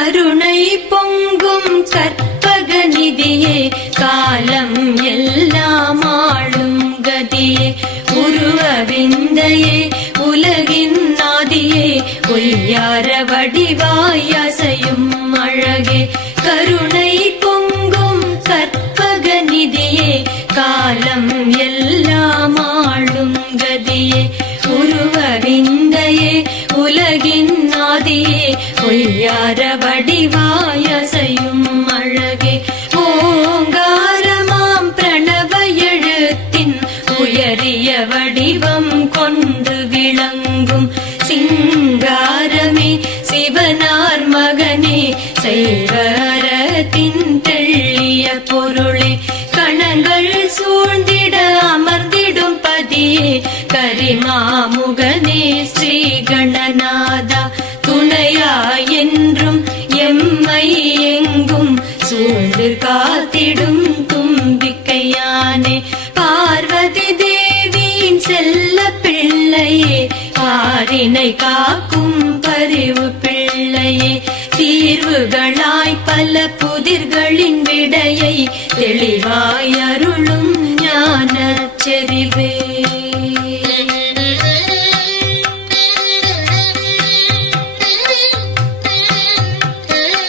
கருணை பொங்கும் கற்பக நிதியே காலம் எல்லாம் ஆளும் கதியே. உருவ விந்தையே உலகின் நாதியே பொய்யார வடிவாய் அசையும் அழகே. கருணை பொங்கும் கற்பக நிதியே காலம் எல்லாம் ஆளும் கதியே. உருவ விந்தையே உலகின் நாதியே ஒய்யார வடிவாயசையும் அழகே. ஓங்காரமாம் பிரணவ எழுத்தின் உயரிய வடிவம் கொண்டு விளங்கும். சிங்காரமே சிவனார் மகனே செய்வரத்தின் தெள்ளிய பொருளே. கணங்கள் சூழ்ந்திட அமர்ந்திடும் பதியே கரிமாமுகனே ஸ்ரீ கணநாதா எங்கும் சூழ்ந்து காத்திடும் தும்பிக்கையானே. பார்வதி தேவியின் செல்ல பிள்ளையே பாரினை காக்கும் பரிவு பிள்ளையே. தீர்வுகளாய் பல புதிர்களின் விடையை தெளிவாய் அருளும் ஞான செறிவே.